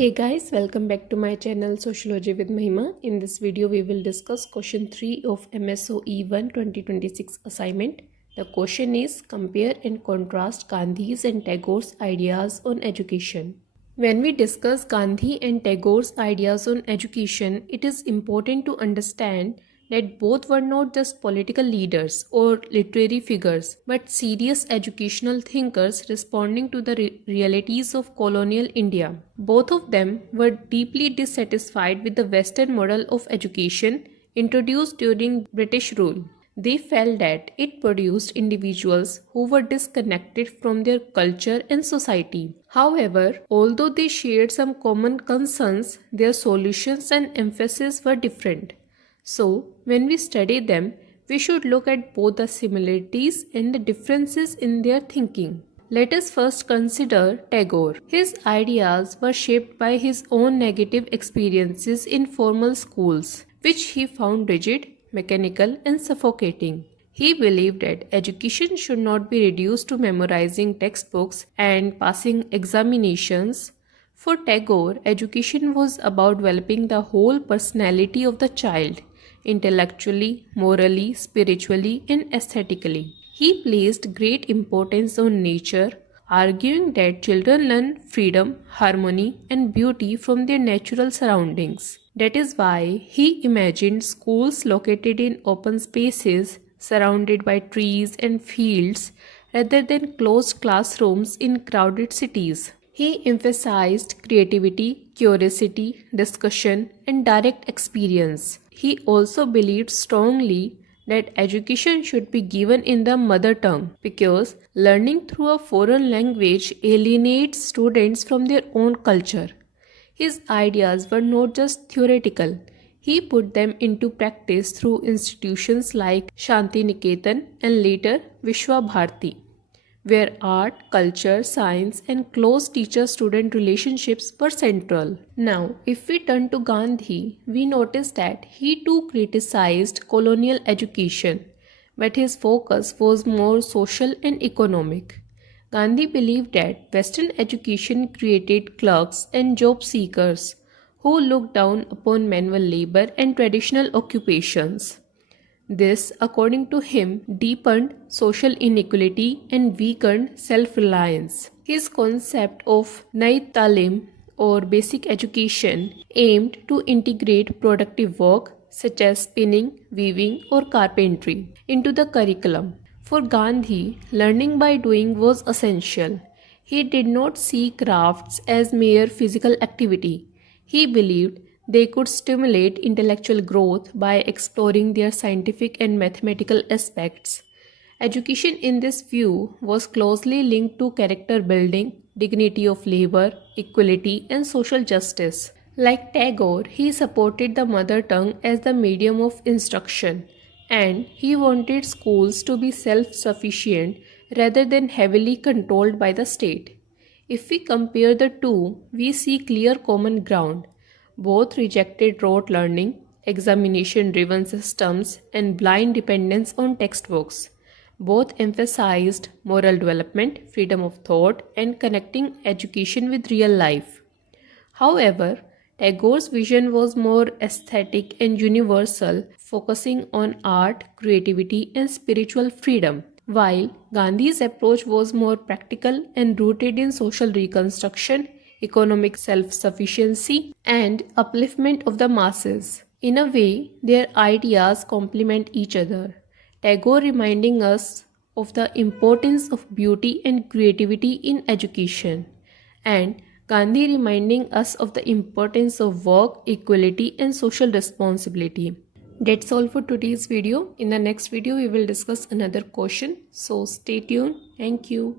Hey guys, welcome back to my channel Sociology with Mahima. In this video, we will discuss question 3 of MSOE1 2026 assignment. The question is compare and contrast Gandhi's and Tagore's ideas on education. When we discuss Gandhi and Tagore's ideas on education, it is important to understand that both were not just political leaders or literary figures, but serious educational thinkers responding to the realities of colonial India. Both of them were deeply dissatisfied with the Western model of education introduced during British rule. They felt that it produced individuals who were disconnected from their culture and society. However, although they shared some common concerns, their solutions and emphasis were different. So, when we study them, we should look at both the similarities and the differences in their thinking. Let us first consider Tagore. His ideas were shaped by his own negative experiences in formal schools, which he found rigid, mechanical, and suffocating. He believed that education should not be reduced to memorizing textbooks and passing examinations. For Tagore, education was about developing the whole personality of the child, intellectually, morally, spiritually, and aesthetically. He placed great importance on nature, arguing that children learn freedom, harmony, and beauty from their natural surroundings. That is why he imagined schools located in open spaces surrounded by trees and fields rather than closed classrooms in crowded cities. He emphasized creativity, curiosity, discussion, and direct experience. He also believed strongly that education should be given in the mother tongue because learning through a foreign language alienates students from their own culture. His ideas were not just theoretical. He put them into practice through institutions like Shanti Niketan and later Vishwa Bharati, where art, culture, science, and close teacher-student relationships were central. Now, if we turn to Gandhi, we notice that he too criticized colonial education, but his focus was more social and economic. Gandhi believed that Western education created clerks and job seekers who looked down upon manual labor and traditional occupations. This, according to him, deepened social inequality and weakened self-reliance. His concept of Nai Talim or basic education aimed to integrate productive work such as spinning, weaving or carpentry into the curriculum. For Gandhi, learning by doing was essential. He did not see crafts as mere physical activity. He believed they could stimulate intellectual growth by exploring their scientific and mathematical aspects. Education in this view was closely linked to character building, dignity of labor, equality, and social justice. Like Tagore, he supported the mother tongue as the medium of instruction, and he wanted schools to be self-sufficient rather than heavily controlled by the state. If we compare the two, we see clear common ground. Both rejected rote learning, examination-driven systems, and blind dependence on textbooks. Both emphasized moral development, freedom of thought, and connecting education with real life. However, Tagore's vision was more aesthetic and universal, focusing on art, creativity, and spiritual freedom, while Gandhi's approach was more practical and rooted in social reconstruction, economic self-sufficiency, and upliftment of the masses. In a way, their ideas complement each other. Tagore reminding us of the importance of beauty and creativity in education, and Gandhi reminding us of the importance of work, equality, and social responsibility. That's all for today's video. In the next video, we will discuss another question. So stay tuned. Thank you.